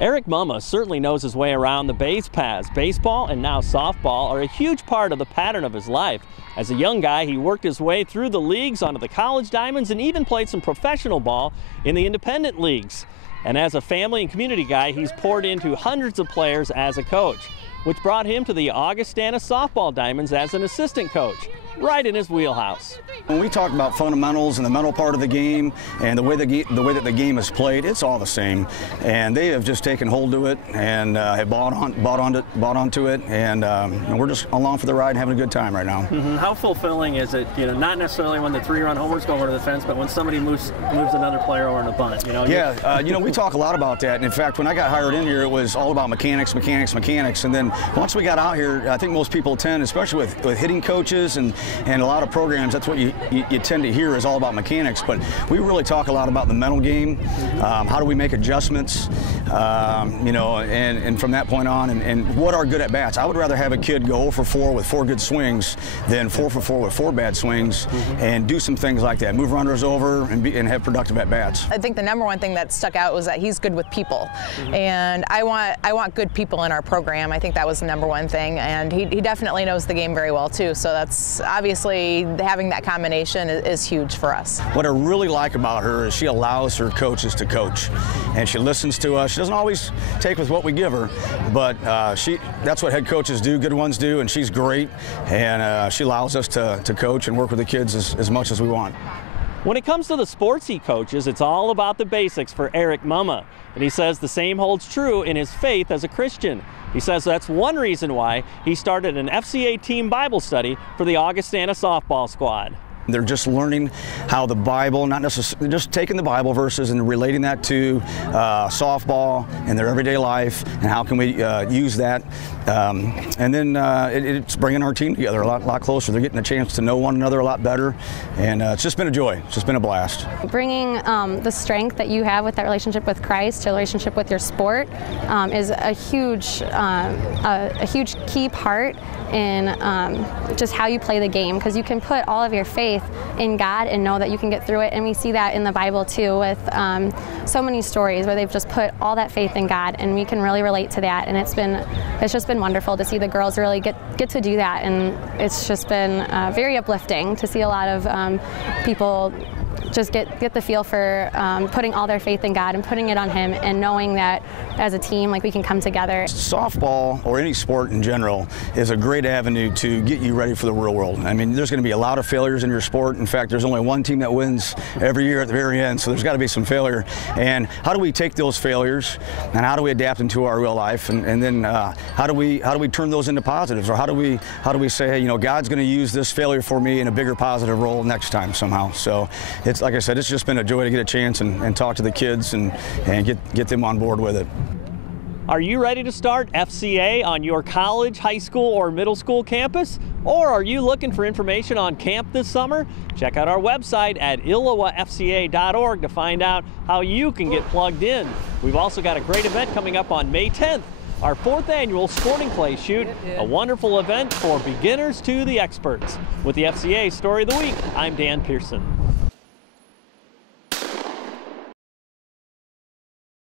Eric Mumma certainly knows his way around the base paths. Baseball and now softball are a huge part of the pattern of his life. As a young guy, he worked his way through the leagues onto the college diamonds and even played some professional ball in the independent leagues. And as a family and community guy, he's poured into hundreds of players as a coach, which brought him to the Augustana softball diamonds as an assistant coach, right in his wheelhouse. When we talk about fundamentals and the mental part of the game and the way that the game is played, it's all the same. And they have just taken hold of it and have bought onto it, and we're just along for the ride and having a good time right now. How fulfilling is it? You know, not necessarily when the 3-run homers go over to the fence, but when somebody moves another player over in a bunt. You know. Yeah, you know, we talk a lot about that. And in fact, when I got hired in here, it was all about mechanics. And then once we got out here, I think most people tend, especially with hitting coaches and a lot of programs, that's what you tend to hear is all about mechanics. But we really talk a lot about the mental game. How do we make adjustments? You know, and from that point on, and what are good at bats. I would rather have a kid go 0 for 4 with 4 good swings than 4 for 4 with 4 bad swings, and do some things like that. Move runners over and have productive at bats. I think the number one thing that stuck out was that he's good with people, and I want good people in our program. I think that was the number one thing, and he definitely knows the game very well too. So that's obviously having that combination is huge for us. What I really like about her is she allows her coaches to coach, and she listens to us. She doesn't always take with what we give her, but that's what head coaches do, good ones do, and she's great, and she allows us to coach and work with the kids as much as we want. When it comes to the sports he coaches, it's all about the basics for Eric Mumma. And he says the same holds true in his faith as a Christian. He says that's one reason why he started an FCA team Bible study for the Augustana softball squad. They're just learning how the Bible, not necessarily just taking the Bible verses and relating that to softball and their everyday life, and how can we use that. And then it's bringing our team together a lot closer. They're getting a chance to know one another a lot better, and it's just been a joy. It's just been a blast. Bringing the strength that you have with that relationship with Christ to a relationship with your sport is a huge key part in just how you play the game, because you can put all of your faith in God and know that you can get through it. And we see that in the Bible too, with so many stories where they've just put all that faith in God, and we can really relate to that. And it's just been wonderful to see the girls really get to do that, and it's just been very uplifting to see a lot of people just get the feel for putting all their faith in God and putting it on Him, and knowing that as a team, like, we can come together. Softball, or any sport in general, is a great avenue to get you ready for the real world. I mean, there's going to be a lot of failures in your sport. In fact, there's only one team that wins every year at the very end, so there's got to be some failure. And how do we take those failures and how do we adapt them to our real life? And then how do we turn those into positives? Or how do we say, hey, you know, God's going to use this failure for me in a bigger positive role next time somehow? So it's, like I said, it's just been a joy to get a chance and talk to the kids and get them on board with it. Are you ready to start FCA on your college, high school, or middle school campus? Or are you looking for information on camp this summer? Check out our website at ILLOWAFCA.org to find out how you can get plugged in. We've also got a great event coming up on May 10th, our 4th annual Sporting Play Shoot, a wonderful event for beginners to the experts. With the FCA Story of the Week, I'm Dan Pearson.